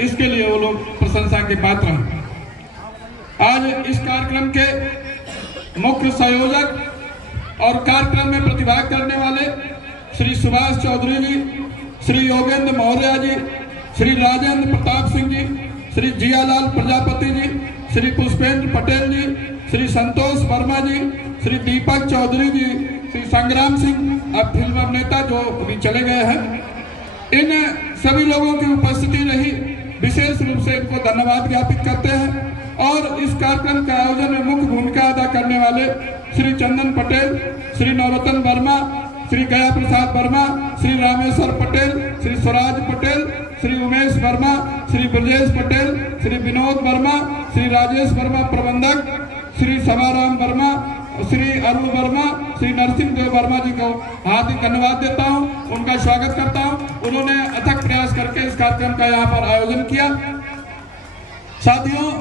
इसके लिए वो लोग प्रशंसा के पात्र हैं। आज इस कार्यक्रम के मुख्य संयोजक और कार्यक्रम में प्रतिभाग करने वाले श्री सुभाष चौधरी जी, श्री योगेंद्र मौर्य जी, श्री राजेंद्र प्रताप सिंह जी, श्री जियालाल प्रजापति जी, श्री पुष्पेंद्र पटेल जी, श्री संतोष वर्मा जी, श्री दीपक चौधरी जी, श्री संग्राम सिंह अब फिल्म अभिनेता जो अभी चले गए हैं, इन सभी लोगों की उपस्थिति रही। विशेष रूप से इनको धन्यवाद ज्ञापित करते हैं। और इस कार्यक्रम के आयोजन में मुख्य भूमिका अदा करने वाले श्री चंदन पटेल, श्री नवरत्न वर्मा, श्री गया प्रसाद वर्मा, श्री रामेश्वर पटेल, श्री स्वराज पटेल, श्री उमेश वर्मा, श्री ब्रजेश पटेल, श्री विनोद वर्मा, श्री राजेश वर्मा प्रबंधक, श्री समाराम वर्मा, श्री अरुण वर्मा, श्री नरसिंह देव वर्मा जी को हार्दिक धन्यवाद देता हूं, उनका स्वागत करता हूं। उन्होंने अथक प्रयास करके इस कार्यक्रम का यहाँ पर आयोजन किया। साथियों,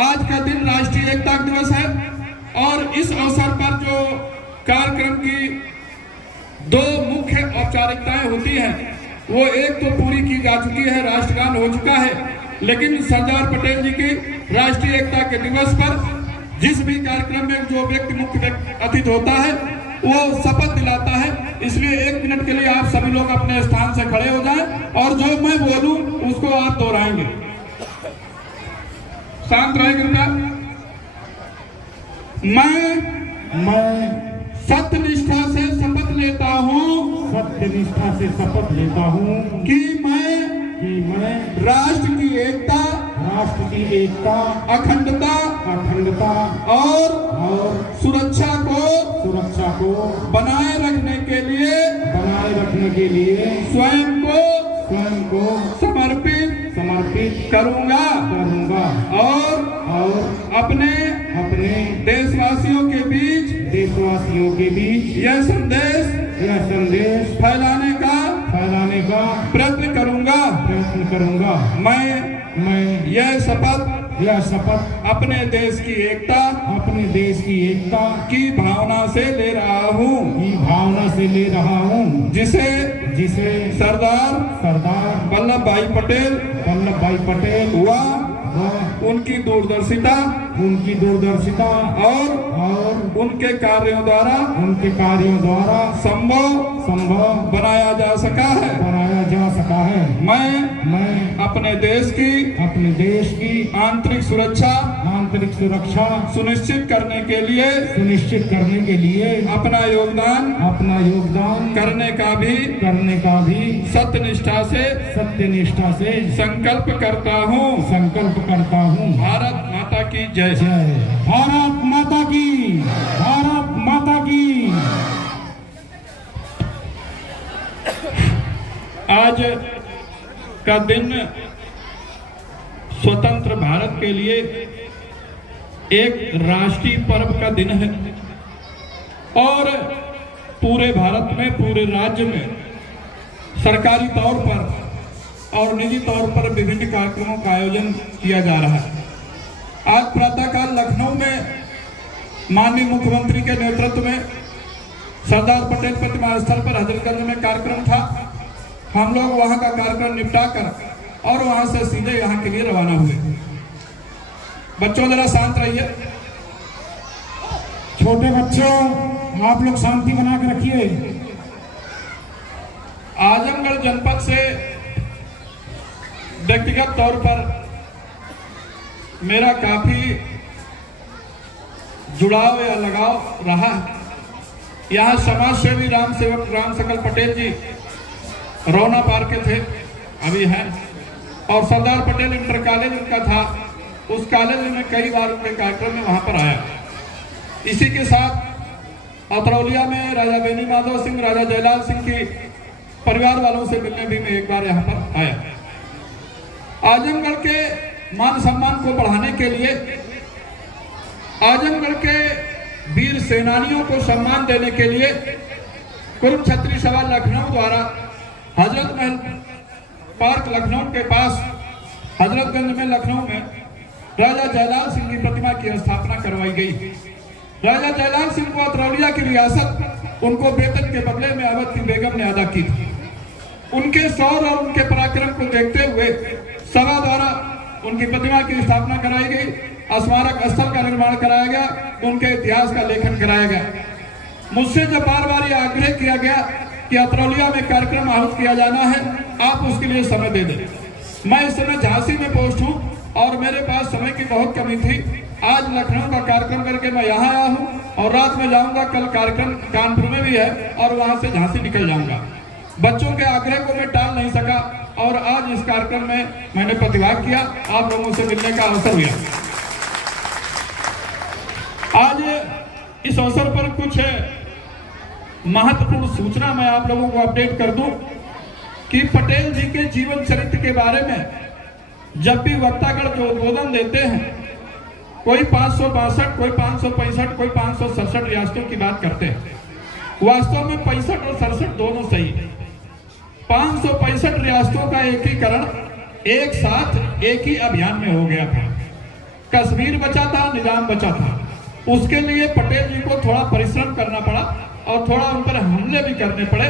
आज का दिन राष्ट्रीय एकता दिवस है और इस अवसर पर जो कार्यक्रम की दो मुख्य औपचारिकताएं होती हैं, वो एक तो पूरी की जा चुकी है, राष्ट्रगान हो चुका है, लेकिन सरदार पटेल जी की राष्ट्रीय एकता के दिवस पर जिस भी कार्यक्रम में जो व्यक्ति मुख्य अतिथि होता है वो शपथ दिलाता है। इसलिए 1 मिनट के लिए आप सभी लोग अपने स्थान से खड़े हो जाएं और जो मैं बोलूं उसको आप दोहराएंगे। शांत रहे कृपया। मैं सत्यनिष्ठा से शपथ लेता हूँ, सत्यनिष्ठा से शपथ लेता हूँ कि मैं राष्ट्र की एकता, अखंडता और सुरक्षा को बनाए रखने के लिए स्वयं को समर्पित करूंगा और अपने देशवासियों के बीच यह संदेश फैलाने का प्रयत्न करूंगा। मैं यह शपथ अपने देश की एकता की भावना से ले रहा हूँ, जिसे सरदार वल्लभ भाई पटेल हुआ उनकी दूरदर्शिता और उनके कार्यों द्वारा संभव बनाया जा सका है। मैं अपने देश की आंतरिक सुरक्षा सुनिश्चित करने के लिए अपना योगदान करने का भी सत्यनिष्ठा से संकल्प करता हूँ। भारत माता की जय। भारत माता की। आज का दिन स्वतंत्र भारत के लिए एक राष्ट्रीय पर्व का दिन है और पूरे भारत में, पूरे राज्य में सरकारी तौर पर और निजी तौर पर विभिन्न कार्यक्रमों का आयोजन किया जा रहा है। आज प्रातःकाल लखनऊ में माननीय मुख्यमंत्री के नेतृत्व में सरदार पटेल प्रतिमा स्थल पर हजरतगंज में कार्यक्रम था। हम लोग वहां का कार्यक्रम निपटाकर और वहां से सीधे यहाँ के लिए रवाना हुए। बच्चों जरा शांत रहिए। छोटे बच्चों आप लोग शांति बना के रखिए। आजमगढ़ जनपद से व्यक्तिगत तौर पर मेरा काफी जुड़ाव या लगाव रहा है। यहाँ समाज सेवी राम सकल पटेल जी रौना पार्क के थे, अभी हैं, और सरदार पटेल इंटर कॉलेज उनका था। उस कॉलेज में कई बार उनके कार्यक्रम में वहां पर आया। इसी के साथ अतरौलिया में राजा बेनी माधव सिंह, राजा जयलाल सिंह की परिवार वालों से मिलने भी मैं एक बार यहाँ पर आया। आजमगढ़ के मान सम्मान को बढ़ाने के लिए, आजमगढ़ के वीर सेनानियों को सम्मान देने के लिए कुरुम छत्री सभा लखनऊ द्वारा हजरत महल पार्क लखनऊ के पास हजरतगंज में लखनऊ में राजा जयलाल सिंह की प्रतिमा की स्थापना करवाई गई। राजा जयलाल सिंह को अतरौलिया की रियासत उनको वेतन के बदले में अवध की बेगम ने अदा की थी। उनके शौर्य और उनके पराक्रम को देखते हुए उनकी प्रतिमा की स्थापना कराई गई, स्मारक स्थल का निर्माण कराया गया, उनके इतिहास का लेखन कराया गया। मुझसे जब बार बार यह आग्रह किया गया कि अतरौलिया में कार्यक्रम आहूत किया जाना है, आप उसके लिए समय दे दें। मैं इस समय झांसी में पोस्ट हूँ और मेरे पास समय की बहुत कमी थी। आज लखनऊ का कार्यक्रम करके मैं यहाँ आया हूँ और रात में जाऊँगा। कल कार्यक्रम कानपुर में भी है और वहाँ से झांसी निकल जाऊँगा। बच्चों के आग्रह को मैं टाल नहीं सका और आज इस कार्यक्रम में मैंने प्रतिभाग किया, आप लोगों से मिलने का अवसर हुआ। आज इस अवसर पर कुछ महत्वपूर्ण सूचना मैं आप लोगों को अपडेट कर दूं कि पटेल जी के जीवन चरित्र के बारे में जब भी वक्तागण जो उद्बोधन देते हैं, कोई 562, कोई 565, कोई 567 रियासतों की बात करते हैं। वास्तव में 65 और 67 दोनों सही है। 565 रियासतों का एकीकरण एक साथ एक ही अभियान में हो गया था। कश्मीर बचा था, निजाम बचा था। उसके लिए पटेल जी को थोड़ा परिश्रम करना पड़ा और थोड़ा उन पर हमले भी करने पड़े।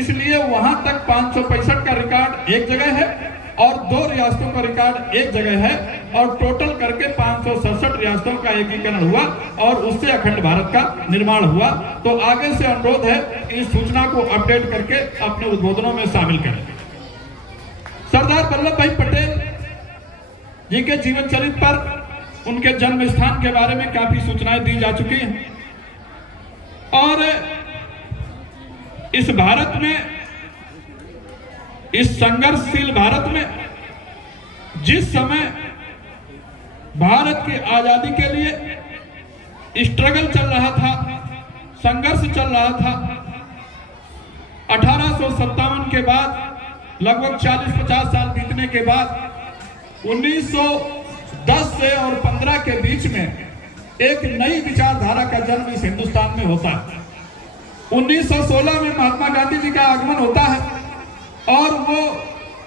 इसलिए वहां तक 565 का रिकॉर्ड एक जगह है और 2 रियासतों का रिकॉर्ड एक जगह है और टोटल करके 567 रियासतों का एकीकरण हुआ और उससे अखंड भारत का निर्माण हुआ। तो आगे से अनुरोध है इस सूचना को अपडेट करके अपने उद्बोधनों में शामिल करें। सरदार वल्लभ भाई पटेल जी के जीवन चरित्र पर, उनके जन्म स्थान के बारे में काफी सूचनाएं दी जा चुकी हैं और इस भारत में, इस संघर्षशील भारत में जिस समय भारत की आजादी के लिए स्ट्रगल चल रहा था, संघर्ष चल रहा था, 1857 के बाद लगभग 40-50 साल बीतने के बाद 1910 से और 15 के बीच में एक नई विचारधारा का जन्म इस हिंदुस्तान में होता है। 1916 में महात्मा गांधी जी का आगमन होता है और वो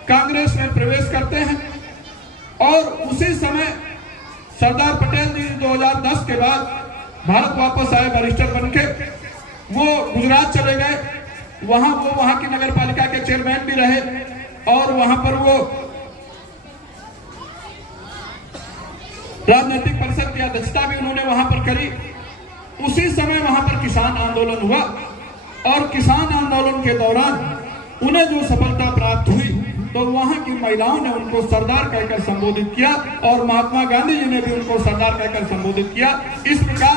कांग्रेस में प्रवेश करते हैं और उसी समय सरदार पटेल जी 2010 के बाद भारत वापस आए बैरिस्टर बनके। वो गुजरात चले गए, वहां की नगर पालिका के चेयरमैन भी रहे और वहां पर वो राजनीतिक परिषद की अध्यक्षता भी उन्होंने वहां पर करी। उसी समय वहां पर किसान आंदोलन हुआ और किसान आंदोलन के दौरान उन्हें जो सफलता प्राप्त हुई तो वहां की महिलाओं ने उनको सरदार कहकर संबोधित किया और महात्मा गांधी जी ने भी उनको सरदार कहकर संबोधित किया। इस प्रकार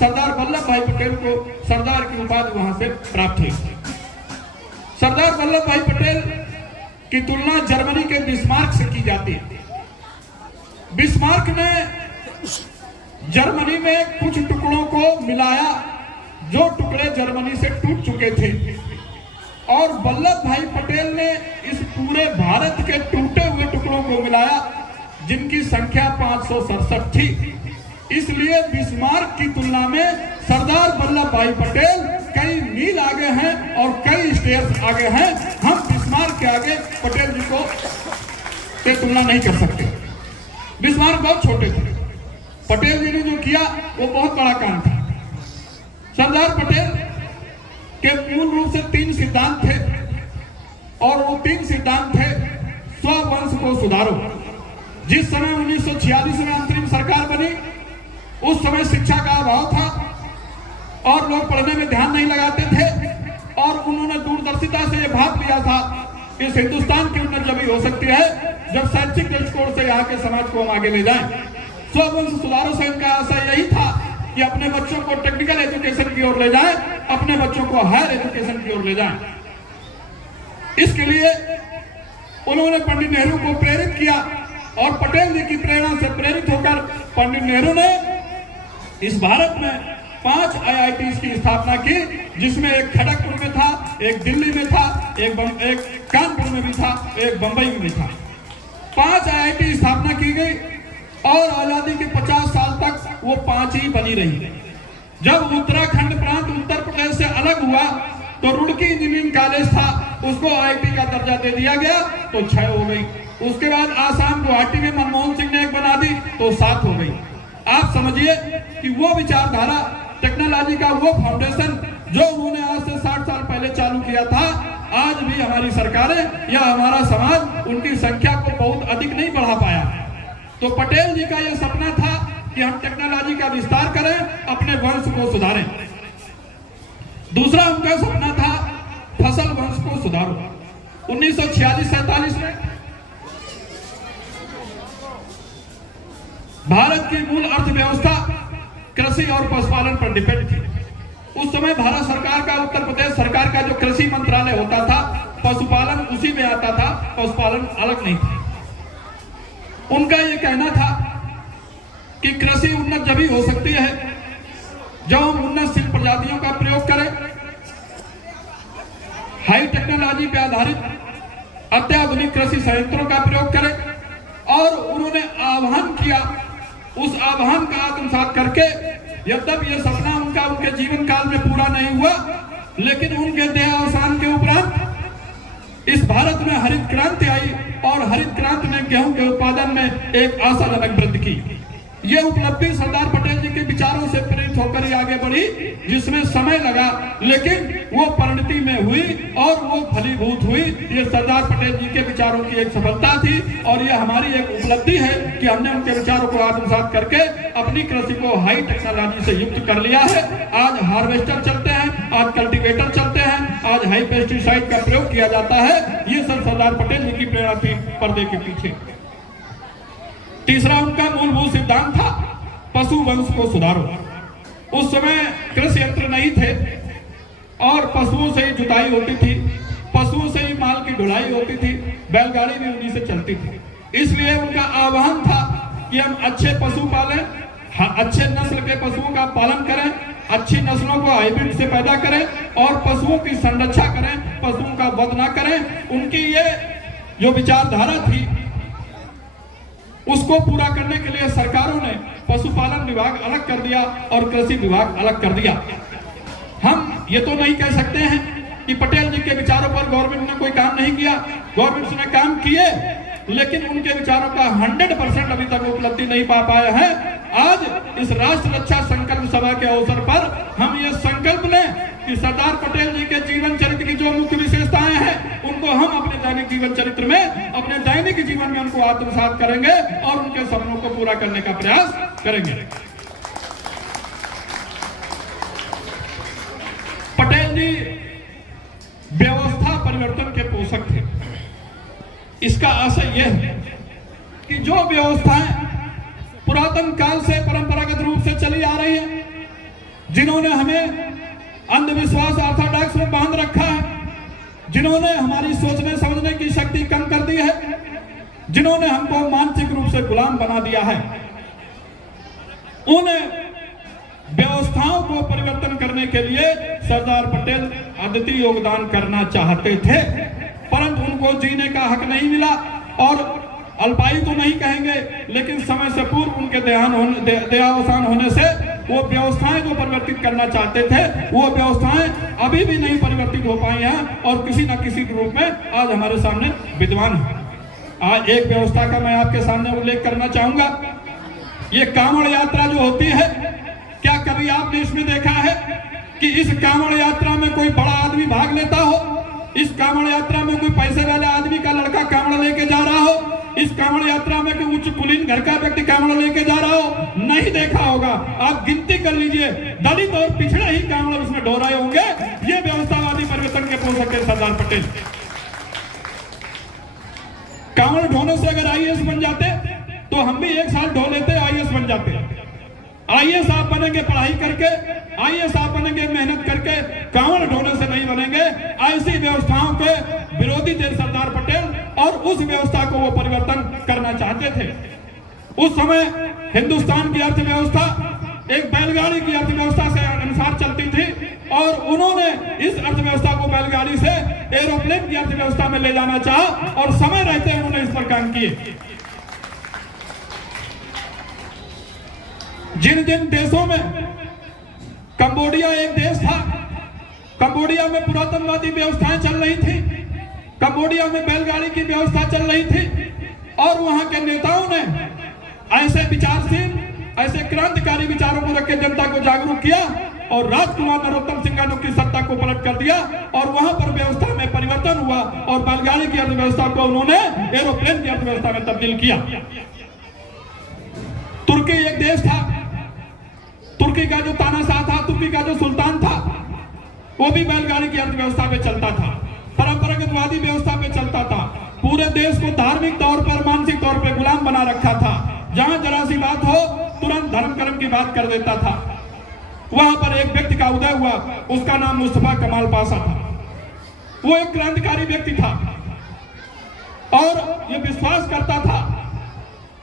सरदार वल्लभ भाई पटेल को सरदार की उपाधि वहां से प्राप्त हुई। सरदार वल्लभ भाई पटेल की तुलना जर्मनी के बिस्मार्क से की जाती है। बिस्मार्क ने जर्मनी में कुछ टुकड़ों को मिलाया जो टुकड़े जर्मनी से टूट चुके थे और वल्लभ भाई पटेल ने इस पूरे भारत के टूटे हुए टुकड़ों को मिलाया जिनकी संख्या 567 थी। इसलिए बिस्मार्क की तुलना में सरदार वल्लभ भाई पटेल कई मील आगे हैं और कई स्टेयर्स आगे हैं। हम बिस्मार्क के आगे पटेल जी को तुलना नहीं कर सकते। बिस्मार्क बहुत छोटे थे, पटेल जी ने जो किया वो बहुत बड़ा काम था। सरदार पटेल के मूल रूप से 3 सिद्धांत थे और वो 3 सिद्धांत थे। स्ववंश को सुधारो। जिस समय 1946 में अंतरिम सरकार बनी उस समय शिक्षा का अभाव था और लोग पढ़ने में ध्यान नहीं लगाते थे और उन्होंने दूरदर्शिता से यह भाप लिया था कि इस हिंदुस्तान की उन्नति जब हो सकती है जब शैक्षिक दृष्टिकोण से यहाँ के समाज को हम आगे ले जाएं। स्ववंश सुधारो से इनका आशय यही था कि अपने बच्चों को टेक्निकल एजुकेशन की ओर ले जाएं, अपने बच्चों को हायर एजुकेशन की ओर ले जाएं। इसके लिए उन्होंने पंडित नेहरू को प्रेरित किया और पटेल जी की प्रेरणा से प्रेरित होकर पंडित नेहरू ने इस भारत में 5 IITs की स्थापना की, जिसमें एक खड़गपुर में था, एक दिल्ली में था, एक कानपुर में भी था, एक बंबई में भी था। 5 IIT स्थापना की गई और आजादी के 50 साल तक वो 5 ही बनी रही। जब उत्तराखंड प्रांत उत्तर प्रदेश से अलग हुआ तो रुड़की इंजीनियरिंग कॉलेज था, उसको IIT का दर्जा दे दिया गया तो 6 हो गई। उसके बाद आसाम गुवाहाटी में मनमोहन सिंह ने एक बना दी तो 7 हो गई। आप समझिए कि वो विचारधारा, टेक्नोलॉजी का वो फाउंडेशन जो उन्होंने आज से 60 साल पहले चालू किया था, आज भी हमारी सरकारें या हमारा समाज उनकी संख्या को बहुत अधिक नहीं बढ़ा पाया। तो पटेल जी का यह सपना था कि हम टेक्नोलॉजी का विस्तार करें, अपने वंश को सुधारें। दूसरा उनका सपना था फसल वंश को सुधारो। 1946-47 में भारत की मूल अर्थव्यवस्था कृषि और पशुपालन पर डिपेंड थी। उस समय भारत सरकार का, उत्तर प्रदेश सरकार का जो कृषि मंत्रालय होता था, पशुपालन उसी में आता था, पशुपालन अलग नहीं था। उनका यह कहना था कि कृषि उन्नत जब ही हो सकती है जब हम उन्नतशील प्रजातियों का प्रयोग करें, हाई टेक्नोलॉजी पर आधारित अत्याधुनिक कृषि संयंत्रों का प्रयोग करें। और उन्होंने आह्वान किया, उस आह्वान का आत्मसात करके यद्यपि यह सपना उनका उनके जीवन काल में पूरा नहीं हुआ, लेकिन उनके देहावसान के उपरांत इस भारत में हरित क्रांति आई और हरित क्रांति ने गेहूं के उत्पादन में एक आशाजनक वृद्धि की। यह उपलब्धि सरदार पटेल जी के विचारों से प्रेरित होकर ही आगे बढ़ी, जिसमें समय लगा, लेकिन वो परिणति में हुई और वो फलीभूत हुई। ये सरदार पटेल जी के विचारों की एक सफलता थी और ये हमारी एक उपलब्धि है कि हमने उनके विचारों को आत्मसात करके अपनी कृषि को हाई टेक्नोलॉजी से युक्त कर लिया है। आज हार्वेस्टर चलते हैं, आज कल्टीवेटर चलते हैं, आज हाई पेस्टिसाइड का प्रयोग किया जाता है। ये सब सरदार पटेल जी की प्रेरणा थी पर्दे के पीछे। तीसरा उनका मूलभूत सिद्धांत था पशु वंश को सुधारो। उस समय कृषि यंत्र नहीं थे और पशुओं से ही जुताई होती थी, पशुओं से ही माल की ढुलाई होती थी, बैलगाड़ी भी उन्हीं से चलती थी। इसलिए उनका आह्वान था कि हम अच्छे पशु पालें, अच्छे नस्ल के पशुओं का पालन करें, अच्छी नस्लों को हाइब्रिड से पैदा करें और पशुओं की संरक्षा करें, पशुओं का वध ना करें। उनकी ये जो विचारधारा थी उसको पूरा करने के लिए सरकारों ने पशुपालन विभाग अलग कर दिया और कृषि विभाग अलग कर दिया। हम ये तो नहीं कह सकते हैं कि पटेल जी के विचारों पर गवर्नमेंट ने कोई काम नहीं किया। गवर्नमेंट ने काम किए, लेकिन उनके विचारों का 100% अभी तक उपलब्धि नहीं पा पाए हैं। आज इस राष्ट्र रक्षा संकल्प सभा के अवसर पर हम ये संकल्प लें कि सरदार पटेल जी के जीवन चरित्र की जो मुख्य विशेषताएं हैं उनको हम अपने दैनिक जीवन चरित्र में, अपने दैनिक जीवन में उनको आत्मसात करेंगे और उनके सपनों को पूरा करने का प्रयास करेंगे। पटेल जी व्यवस्था परिवर्तन के पोषक थे। इसका आशय यह है कि जो व्यवस्थाएं पुरातन काल से परंपरागत रूप से चली आ रही है, जिन्होंने हमें अंधविश्वास ऑर्थोडॉक्स में बांध रखा है, जिन्होंने हमारी सोचने समझने की शक्ति कम कर दी है, जिन्होंने हमको मानसिक रूप से गुलाम बना दिया है, उन व्यवस्थाओं को परिवर्तन करने के लिए सरदार पटेल अद्वितीय योगदान करना चाहते थे, परंतु उनको जीने का हक नहीं मिला। और अल्पायु तो नहीं कहेंगे, लेकिन समय से पूर्व उनके देहावसान होने से वो व्यवस्थाएं जो परिवर्तित करना चाहते थे, वो व्यवस्थाएं अभी भी नहीं परिवर्तित हो पाई हैं और किसी न किसी रूप में आज हमारे सामने विद्यमान है। आज एक व्यवस्था का मैं आपके सामने उल्लेख करना चाहूंगा। ये कांवड़ यात्रा जो होती है, क्या कभी आपने इसमें देखा है कि इस कांवड़ यात्रा में कोई बड़ा आदमी भाग लेता हो? इस कांवड़ यात्रा में कोई पैसे वाले आदमी का लड़का कांवड़ लेके जा रहा हो? इस कांवड़ यात्रा में कोई उच्च कुलीन घर का व्यक्ति कांवड़ लेके जा रहा हो? नहीं देखा होगा। आप गिनती कर लीजिए, दलित और पिछड़े ही कांवड़ उसमें ढोराए होंगे। ये व्यवस्थावादी परिवर्तन के पोषक है सरदार पटेल। कांवड़ ढोने से अगर आईएएस बन जाते तो हम भी एक साल ढो लेते, आईएएस बन जाते। आईएएस आप बनेंगे पढ़ाई करके, आईएएस आप बनेंगे मेहनत करके, कांवड़ ढोने से नहीं बनेंगे। ऐसी व्यवस्थाओं के विरोधी थे सरदार पटेल और उस व्यवस्था को वो परिवर्तन करना चाहते थे। उस समय हिंदुस्तान की अर्थव्यवस्था एक बैलगाड़ी की अर्थव्यवस्था से अनुसार चलती थी और उन्होंने इस अर्थव्यवस्था को बैलगाड़ी से एरोप्लेन की अर्थव्यवस्था में ले जाना चाहा और समय रहते उन्होंने इस पर काम किए। जिन जिन देशों में, कंबोडिया एक देश था, कंबोडिया में पुरातनवादी व्यवस्थाएं चल रही थी, कंबोडिया में बैलगाड़ी की व्यवस्था चल रही थी और वहां के नेताओं ने ऐसे विचारशील, ऐसे क्रांतिकारी विचारों को रख के जनता को जागरूक किया और राजकुमार नरोत्तम सिंह की सत्ता को पलट कर दिया और वहां पर व्यवस्था में परिवर्तन हुआ और बैलगाड़ी की अर्थव्यवस्था को उन्होंने एरोप्लेन की अर्थव्यवस्था में तब्दील किया। तुर्की एक देश था, तुर्की का जो तानाशाह था, तुर्की का जो सुल्तान था, वो भी बैलगाड़ी की अर्थव्यवस्था पे चलता था, परंपरागतवादी व्यवस्था पे चलता था, पूरे देश को धार्मिक तौर पर, मानसिक तौर पर गुलाम बना रखा था। जहां जरा सी बात हो तुरंत धर्म कर्म की बात कर देता था। वहां पर एक व्यक्ति का उदय हुआ, उसका नाम मुस्तफा कमाल पाशा था। वो एक क्रांतिकारी व्यक्ति था और ये विश्वास करता था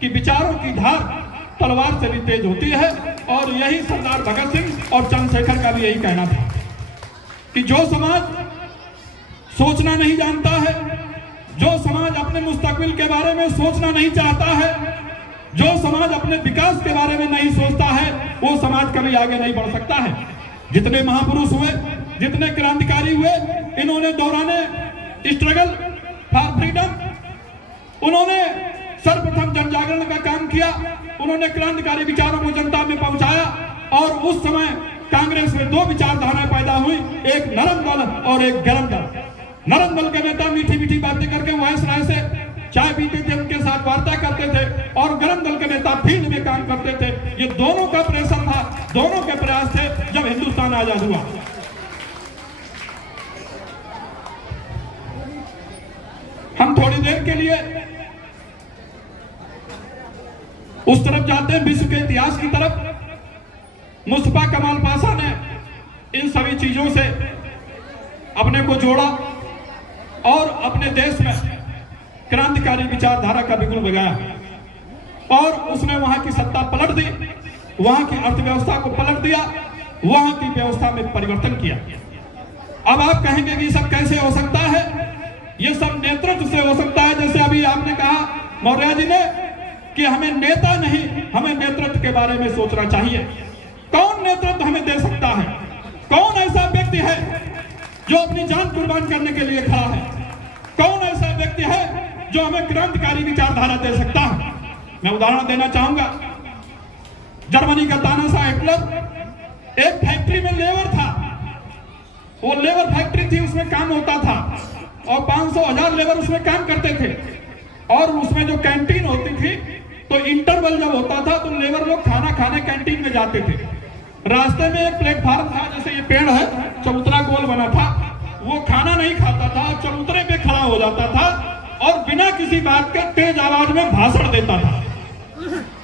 कि विचारों की धार तलवार से भी तेज होती है, और यही सरदार भगत सिंह और चंद्रशेखर का भी यही कहना था कि जो समाज सोचना नहीं जानता है, जो समाज अपने मुस्तकबिल के बारे में सोचना नहीं चाहता है, जो समाज अपने विकास के बारे में नहीं सोचता है, वो समाज कभी आगे नहीं बढ़ सकता है। जितने महापुरुष हुए, जितने क्रांतिकारी हुए, इन्होंने दौराने स्ट्रगल फॉर फ्रीडम, उन्होंने सर्वप्रथम जन जागरण का काम किया, उन्होंने क्रांतिकारी विचारों को जनता में पहुंचाया। और उस समय कांग्रेस में दो विचारधाराएं पैदा हुई, एक नरम दल और एक गरम दल। नरम दल के नेता मीठी मीठी बातें करके वैस राय से चाय पीते थे, उनके साथ वार्ता करते थे, और गरम दल के नेता फील्ड में काम करते थे। ये दोनों का प्रेशर था, दोनों के प्रयास थे जब हिंदुस्तान आजाद हुआ। हम थोड़ी देर के लिए उस तरफ जाते हैं, विश्व के इतिहास की तरफ। मुस्तफा कमाल पाशा ने इन सभी चीजों से अपने को जोड़ा और अपने देश में क्रांतिकारी विचारधारा का बिगुल बजाया, और उसने वहां की सत्ता पलट दी, वहां की अर्थव्यवस्था को पलट दिया, वहां की व्यवस्था में परिवर्तन किया। अब आप कहेंगे कि सब कैसे हो सकता है? ये सब नेतृत्व से हो सकता है। जैसे अभी आपने कहा मौर्य जी ने कि हमें नेता नहीं, हमें नेतृत्व के बारे में सोचना चाहिए। कौन नेतृत्व हमें दे सकता है? कौन ऐसा व्यक्ति है जो अपनी जान कुर्बान करने के लिए खड़ा है? कौन ऐसा व्यक्ति है जो हमें क्रांतिकारी विचारधारा दे सकता है? मैं उदाहरण देना चाहूंगा। जर्मनी का तानाशाह हिटलर एक फैक्ट्री में लेबर था। वो लेबर फैक्ट्री थी, उसमें काम होता था और 500,000 लेबर उसमें काम करते थे। और उसमें जो कैंटीन होती थी, तो इंटरवल जब होता था तो लेबर लोग खाना खाने कैंटीन में जाते थे। रास्ते में एक प्लेटफार्म था, जैसे ये पेड़ है, चबूतरा गोल बना था। वो खाना नहीं खाता था, चबूतरे पे खड़ा हो जाता था और बिना किसी बात के तेज आवाज में भाषण देता था।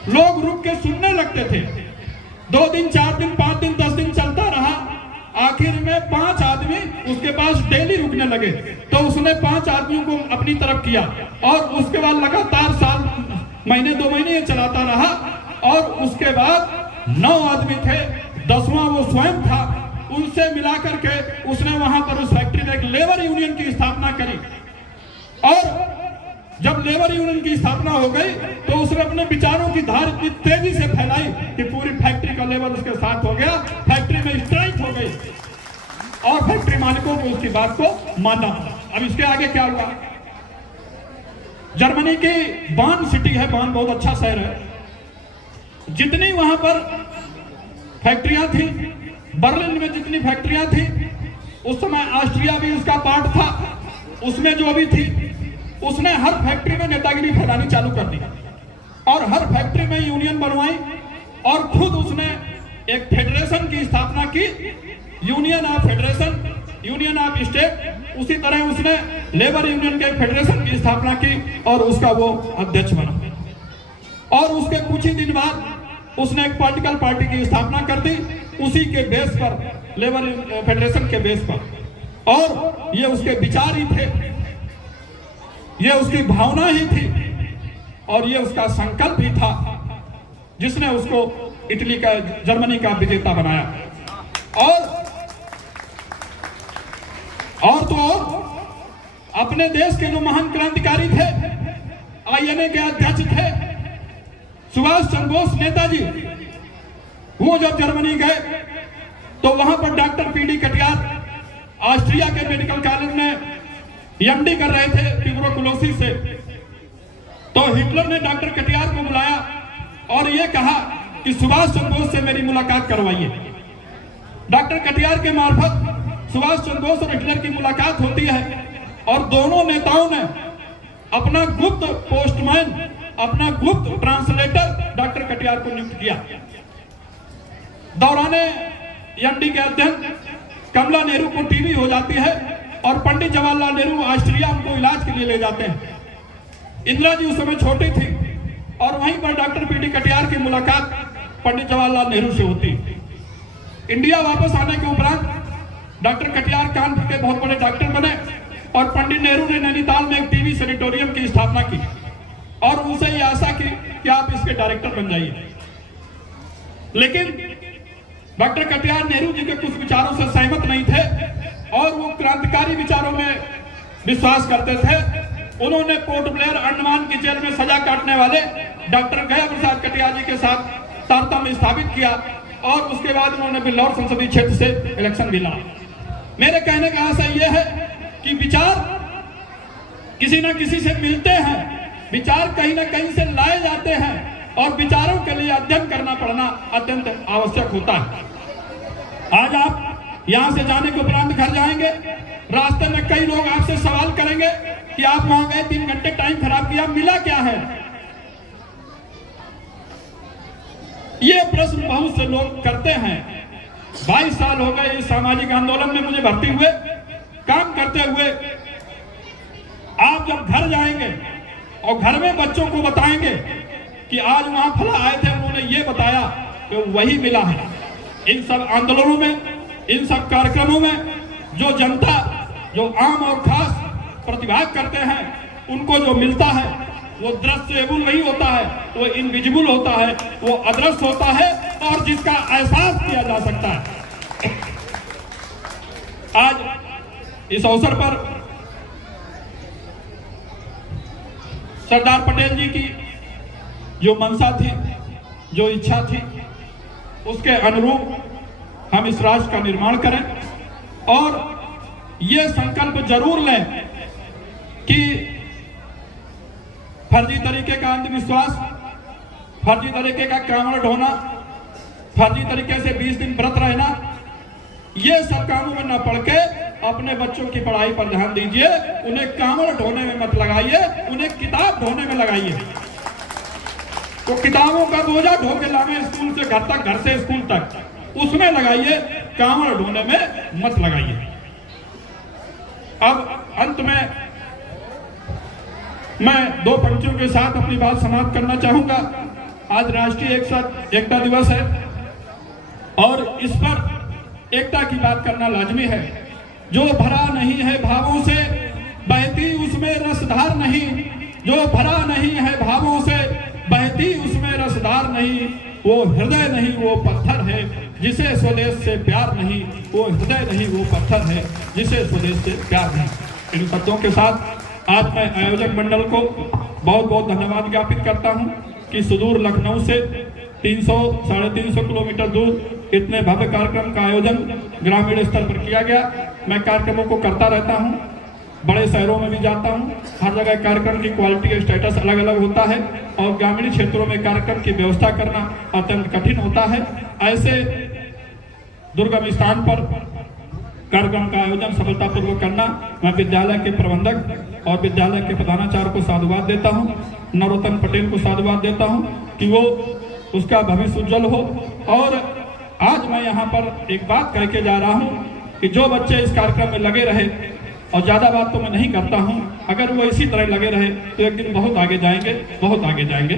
लोग रुक के सुनने लगते थे। 2 दिन, 4 दिन, 5 दिन, 10 दिन चलता रहा। आखिर में 5 आदमी उसके पास डेली रुकने लगे, तो उसने 5 आदमियों को अपनी तरफ किया और उसके बाद लगातार साल, महीने, 2 महीने ये चलाता रहा। और उसके बाद 9 आदमी थे, 10वां वो स्वयं था। उनसे मिलाकर के उसने वहां पर उस फैक्ट्री में एक लेबर यूनियन की स्थापना करी। और जब लेबर यूनियन की स्थापना हो गई तो उसने अपने विचारों की धार इतनी तेजी से फैलाई कि पूरी फैक्ट्री का लेबर उसके साथ हो गया। फैक्ट्री में स्ट्राइक हो गई और फैक्ट्री मालिकों को उसकी बात को मानना पड़ा। अब इसके आगे क्या हुआ? जर्मनी की बार्न सिटी है, बार्न बहुत अच्छा शहर है। जितनी वहां पर फैक्ट्रियां थी, बर्लिन में जितनी फैक्ट्रियां थी, उस समय ऑस्ट्रिया भी उसका पार्ट था, उसमें जो भी थी, उसने हर फैक्ट्री में नेतागिरी फैलानी चालू कर दी और हर फैक्ट्री में यूनियन बनवाई और खुद उसने एक फेडरेशन की स्थापना की, union of federation, union of state. उसी तरह उसने लेबर यूनियन के फेडरेशन की स्थापना की और उसका वो अध्यक्ष बना। और उसके कुछ ही दिन बाद उसने एक पॉलिटिकल पार्टी की स्थापना कर दी, उसी के बेस पर, लेबर फेडरेशन के बेस पर। और ये उसके विचार ही थे, ये उसकी भावना ही थी और ये उसका संकल्प ही था, जिसने उसको इटली का, जर्मनी का विजेता बनाया। और तो और अपने देश के जो महान क्रांतिकारी थे, आईएनए के अध्यक्ष थे सुभाष चंद्र बोस नेताजी, वो जब जर्मनी गए तो वहां पर डॉक्टर पीडी कटियार ऑस्ट्रिया के मेडिकल कॉलेज में एमडी कर रहे थे ट्यूबरकुलोसिस से। तो हिटलर ने डॉक्टर कटियार को बुलाया और यह कहा कि सुभाष चंद्र बोस से मेरी मुलाकात करवाइए। डॉक्टर कटियार के मार्फत सुभाष चंद्र बोस और हिटलर की मुलाकात होती है और दोनों नेताओं ने अपना गुप्त पोस्टमैन अपना गुप्त ट्रांसलेटर डॉक्टर कटियार को नियुक्त किया। दौराने एनडी के अध्यक्ष कमला नेहरू को टीबी हो जाती है और पंडित जवाहरलाल नेहरू ऑस्ट्रिया उनको इलाज के लिए ले जाते हैं। इंदिरा जी उस समय छोटी थी और वहीं पर डॉक्टर पीडी कटियार की मुलाकात पंडित जवाहरलाल नेहरू से होती। इंडिया वापस आने के उपरांत डॉक्टर कटियार कानपुर के बहुत बड़े डॉक्टर बने और पंडित नेहरू ने नैनीताल में एक टीबी सैनिटोरियम की स्थापना की और उनसे ये आशा की कि आप इसके डायरेक्टर बन जाइए। लेकिन डॉक्टर कटियार नेहरू जी के कुछ विचारों से सहमत नहीं थे और वो क्रांतिकारी विचारों में विश्वास करते थे। उन्होंने पोर्ट ब्लेयर अंडमान की जेल में सजा काटने वाले डॉक्टर गया प्रसाद कटियार जी के साथ तारतम्य स्थापित किया और उसके बाद उन्होंने बिल्लौर संसदीय क्षेत्र से इलेक्शन भी लड़ा। मेरे कहने का आशय यह है कि विचार किसी न किसी से मिलते हैं, विचार कहीं ना कहीं से लाए जाते हैं और विचारों के लिए अध्ययन करना पड़ना अत्यंत आवश्यक होता है। आज आप यहां से जाने के उपरांत घर जाएंगे, रास्ते में कई लोग आपसे सवाल करेंगे कि आप वहां गए 3 घंटे टाइम खराब किया, मिला क्या है? ये प्रश्न बहुत से लोग करते हैं। 22 साल हो गए इस सामाजिक आंदोलन में मुझे भर्ती हुए, काम करते हुए। आप जब घर जाएंगे और घर में बच्चों को बताएंगे कि आज वहां फला आए थे, उन्होंने ये बताया कि वही मिला है। इन सब आंदोलनों में, इन सब कार्यक्रमों में जो जनता, जो आम और खास प्रतिभाग करते हैं, उनको जो मिलता है वो दृश्यबुल नहीं होता है, वो इनविजिबल होता है, वो अदृश्य होता है और जिसका एहसास किया जा सकता है। आज इस अवसर पर सरदार पटेल जी की जो मंशा थी, जो इच्छा थी, उसके अनुरूप हम इस राष्ट्र का निर्माण करें और ये संकल्प जरूर लें कि फर्जी तरीके का अंधविश्वास, फर्जी तरीके का कांवड़ ढोना, फर्जी तरीके से 20 दिन व्रत रहना, ये सब कामों में न पड़ के अपने बच्चों की पढ़ाई पर ध्यान दीजिए। उन्हें कांवड़ ढोने में मत लगाइए, उन्हें किताब ढोने में लगाइए। तो किताबों का बोझा ढो के लावे स्कूल से घर तक, घर से स्कूल तक, उसमें लगाइए, कांवड़ ढोने में मत लगाइए। अब अंत में मैं 2 पंक्तियों के साथ अपनी बात समाप्त करना चाहूंगा। आज राष्ट्रीय एकता दिवस है और इस पर एकता की बात करना लाजमी है। जो भरा नहीं है भावों से, बहती उसमें रसधार नहीं। जो भरा नहीं है भावों से, बहती उसमें रसधार नहीं। वो हृदय नहीं, वो पत्थर है जिसे स्वदेश से प्यार नहीं। वो हृदय नहीं, वो पत्थर है जिसे स्वदेश से प्यार नहीं। इन शब्दों के साथ आज मैं आयोजक मंडल को बहुत बहुत धन्यवाद ज्ञापित करता हूं कि सुदूर लखनऊ से 300-350 किलोमीटर दूर इतने भव्य कार्यक्रम का आयोजन ग्रामीण स्तर पर किया गया। मैं कार्यक्रमों को करता रहता हूं, बड़े शहरों में भी जाता हूं। हर जगह कार्यक्रम की क्वालिटी स्टेटस अलग अलग होता है और ग्रामीण क्षेत्रों में कार्यक्रम की व्यवस्था करना अत्यंत कठिन होता है। ऐसे दुर्गम स्थान पर कार्यक्रम का आयोजन सफलतापूर्वक करना मैं विद्यालय के प्रबंधक और विद्यालय के प्रधानाचार्य को साधुवाद देता हूं, नरोत्तम पटेल को साधुवाद देता हूं कि वो उसका भविष्य उज्जवल हो। और आज मैं यहाँ पर एक बात कह के जा रहा हूँ कि जो बच्चे इस कार्यक्रम में लगे रहे, और ज्यादा बात तो मैं नहीं करता हूँ, अगर वो इसी तरह लगे रहे तो एक दिन बहुत आगे जाएंगे, बहुत आगे जाएंगे।